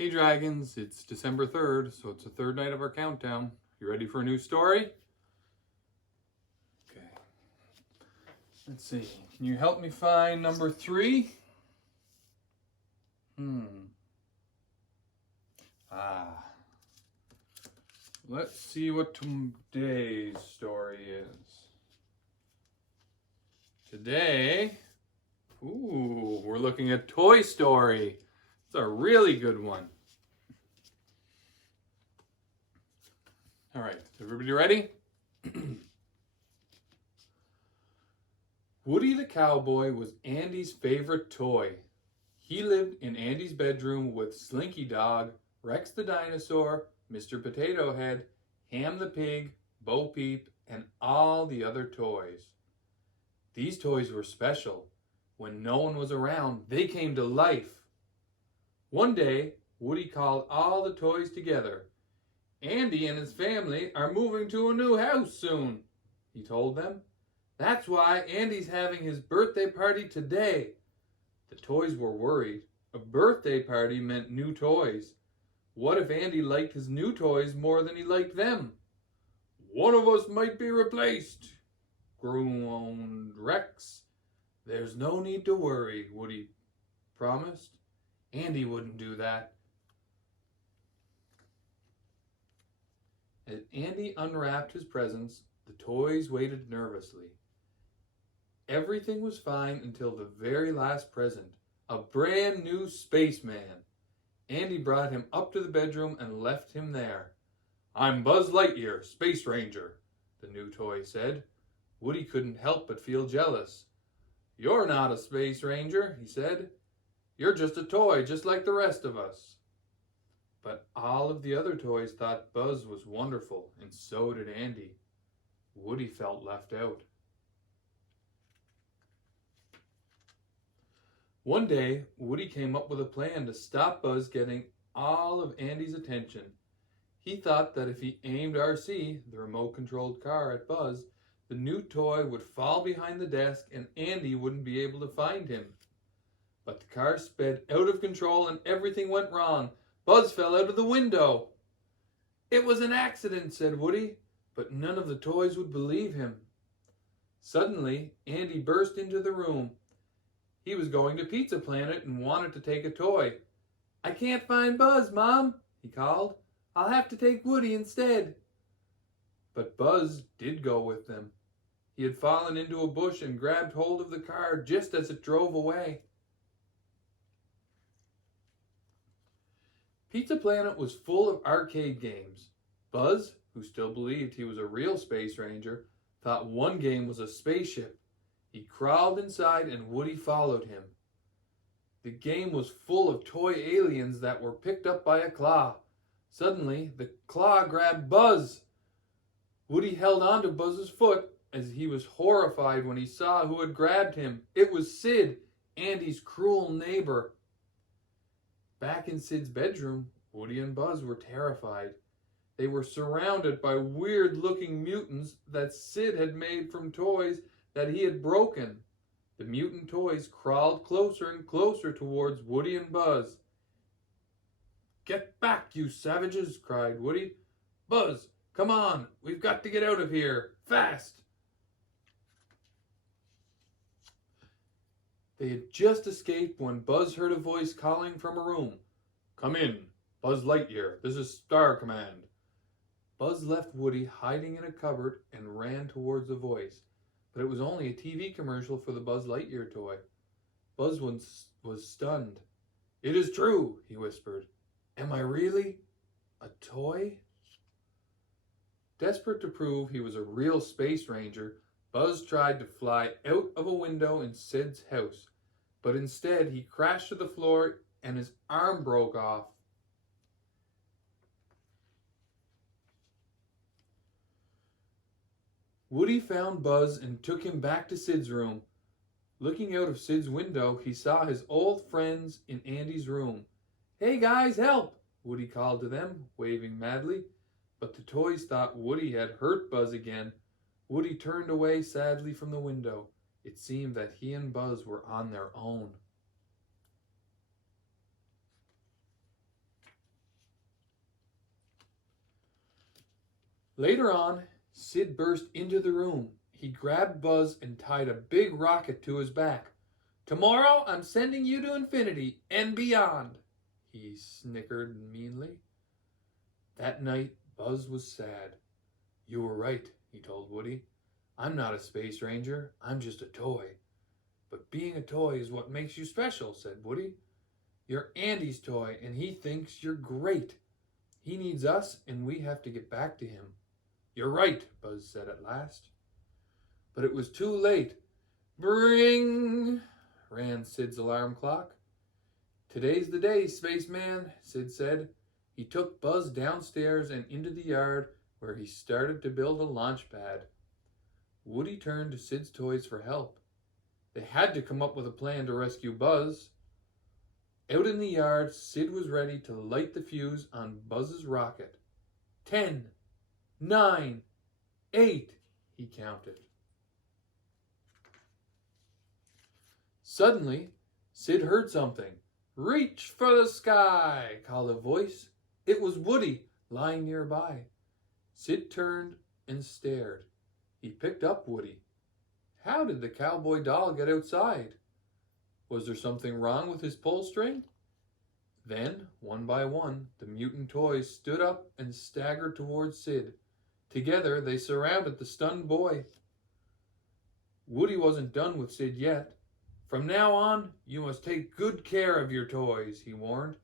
Hey Dragons, it's December 3rd, so it's the third night of our countdown. You ready for a new story? Okay. Let's see. Can you help me find number 3? Let's see what today's story is. Today, we're looking at Toy Story. It's a really good one. All right, everybody ready? Woody the Cowboy was Andy's favorite toy. He lived in Andy's bedroom with Slinky Dog, Rex the Dinosaur, Mr. Potato Head, Ham the Pig, Bo Peep, and all the other toys. These toys were special. When no one was around, they came to life. One day, Woody called all the toys together. Andy and his family are moving to a new house soon, he told them. That's why Andy's having his birthday party today. The toys were worried. A birthday party meant new toys. What if Andy liked his new toys more than he liked them? One of us might be replaced, groaned Rex. There's no need to worry, Woody promised. Andy wouldn't do that. As Andy unwrapped his presents, the toys waited nervously. Everything was fine until the very last present, a brand new spaceman. Andy brought him up to the bedroom and left him there. I'm Buzz Lightyear, Space Ranger, the new toy said. Woody couldn't help but feel jealous. You're not a Space Ranger, he said. You're just a toy, just like the rest of us. But all of the other toys thought Buzz was wonderful, and so did Andy. Woody felt left out. One day, Woody came up with a plan to stop Buzz getting all of Andy's attention. He thought that if he aimed RC, the remote-controlled car, at Buzz, the new toy would fall behind the desk and Andy wouldn't be able to find him. But the car sped out of control and everything went wrong. Buzz fell out of the window. It was an accident, said Woody, but none of the toys would believe him. Suddenly, Andy burst into the room. He was going to Pizza Planet and wanted to take a toy. I can't find Buzz, Mom, he called. I'll have to take Woody instead. But Buzz did go with them. He had fallen into a bush and grabbed hold of the car just as it drove away. Pizza Planet was full of arcade games. Buzz, who still believed he was a real Space Ranger, thought one game was a spaceship. He crawled inside and Woody followed him. The game was full of toy aliens that were picked up by a claw. Suddenly, the claw grabbed Buzz. Woody held onto Buzz's foot as he was horrified when he saw who had grabbed him. It was Sid, Andy's cruel neighbor. Back in Sid's bedroom, Woody and Buzz were terrified. They were surrounded by weird-looking mutants that Sid had made from toys that he had broken. The mutant toys crawled closer and closer towards Woody and Buzz. Get back, you savages, cried Woody. Buzz, come on, we've got to get out of here, fast. They had just escaped when Buzz heard a voice calling from a room. Come in, Buzz Lightyear, this is Star Command. Buzz left Woody hiding in a cupboard and ran towards the voice. But it was only a TV commercial for the Buzz Lightyear toy. Buzz was stunned. It is true, he whispered. Am I really a toy? Desperate to prove he was a real Space Ranger, Buzz tried to fly out of a window in Sid's house, but instead he crashed to the floor and his arm broke off. Woody found Buzz and took him back to Sid's room. Looking out of Sid's window, he saw his old friends in Andy's room. Hey guys, help! Woody called to them, waving madly. But the toys thought Woody had hurt Buzz again. Woody turned away sadly from the window. It seemed that he and Buzz were on their own. Later on, Sid burst into the room. He grabbed Buzz and tied a big rocket to his back. "Tomorrow I'm sending you to infinity and beyond," he snickered meanly. That night, Buzz was sad. "You were right," he told Woody. "I'm not a space ranger, I'm just a toy." "But being a toy is what makes you special," said Woody. "You're Andy's toy, and he thinks you're great. He needs us, and we have to get back to him." "You're right," Buzz said at last. But it was too late. Bring! Ran Sid's alarm clock. "Today's the day, spaceman," Sid said. He took Buzz downstairs and into the yard where he started to build a launch pad. Woody turned to Sid's toys for help. They had to come up with a plan to rescue Buzz. Out in the yard, Sid was ready to light the fuse on Buzz's rocket. 10, 9, 8, he counted. Suddenly, Sid heard something. "Reach for the sky," called a voice. It was Woody, lying nearby. Sid turned and stared. He picked up Woody. How did the cowboy doll get outside? Was there something wrong with his pull string? Then, one by one, the mutant toys stood up and staggered towards Sid. Together, they surrounded the stunned boy. Woody wasn't done with Sid yet. "From now on, you must take good care of your toys," he warned.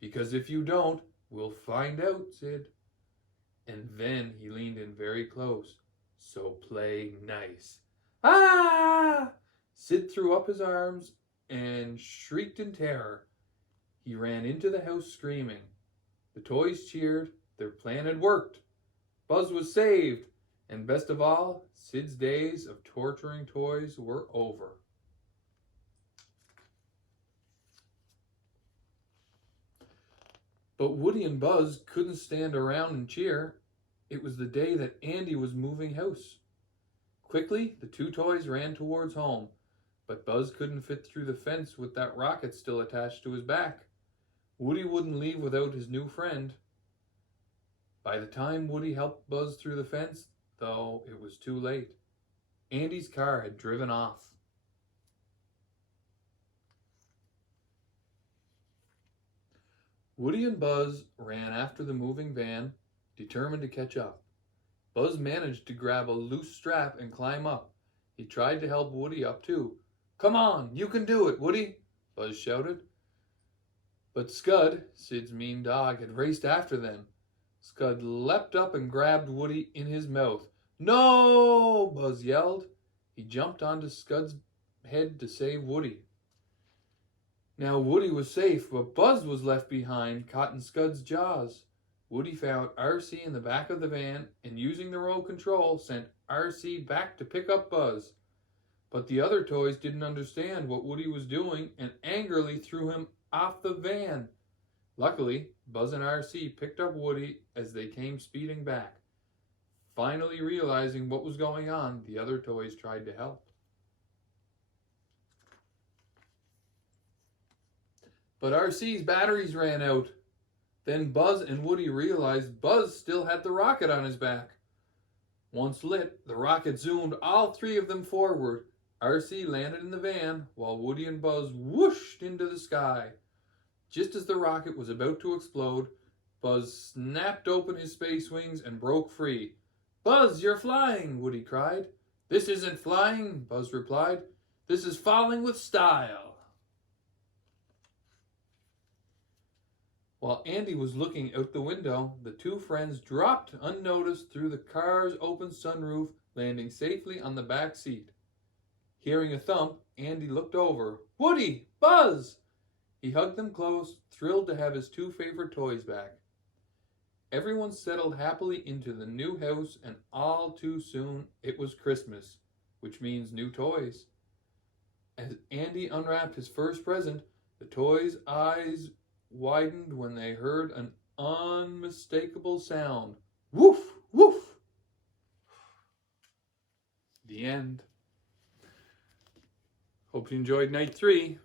"Because if you don't, we'll find out, Sid." And then he leaned in very close. "So play nice." "Ah!" Sid threw up his arms and shrieked in terror. He ran into the house screaming. The toys cheered. Their plan had worked. Buzz was saved. And best of all, Sid's days of torturing toys were over. But Woody and Buzz couldn't stand around and cheer. It was the day that Andy was moving house. Quickly, the two toys ran towards home, but Buzz couldn't fit through the fence with that rocket still attached to his back. Woody wouldn't leave without his new friend. By the time Woody helped Buzz through the fence, though, it was too late. Andy's car had driven off. Woody and Buzz ran after the moving van, determined to catch up. Buzz managed to grab a loose strap and climb up. He tried to help Woody up too. "Come on, you can do it, Woody," Buzz shouted. But Scud, Sid's mean dog, had raced after them. Scud leapt up and grabbed Woody in his mouth. "No!" Buzz yelled. He jumped onto Scud's head to save Woody. Now Woody was safe, but Buzz was left behind, caught in Scud's jaws. Woody found RC in the back of the van and, using the remote control, sent RC back to pick up Buzz. But the other toys didn't understand what Woody was doing and angrily threw him off the van. Luckily, Buzz and RC picked up Woody as they came speeding back. Finally realizing what was going on, the other toys tried to help. But RC's batteries ran out. Then Buzz and Woody realized Buzz still had the rocket on his back. Once lit, the rocket zoomed all three of them forward. RC landed in the van, while Woody and Buzz whooshed into the sky. Just as the rocket was about to explode, Buzz snapped open his space wings and broke free. "Buzz, you're flying!" Woody cried. "This isn't flying," Buzz replied. "This is falling with style." While Andy was looking out the window, the two friends dropped unnoticed through the car's open sunroof, landing safely on the back seat. Hearing a thump, Andy looked over. "Woody! Buzz!" He hugged them close, thrilled to have his two favorite toys back. Everyone settled happily into the new house, and all too soon it was Christmas, which means new toys. As Andy unwrapped his first present, the toys' eyes widened when they heard an unmistakable sound. Woof, woof. The end. Hope you enjoyed night 3.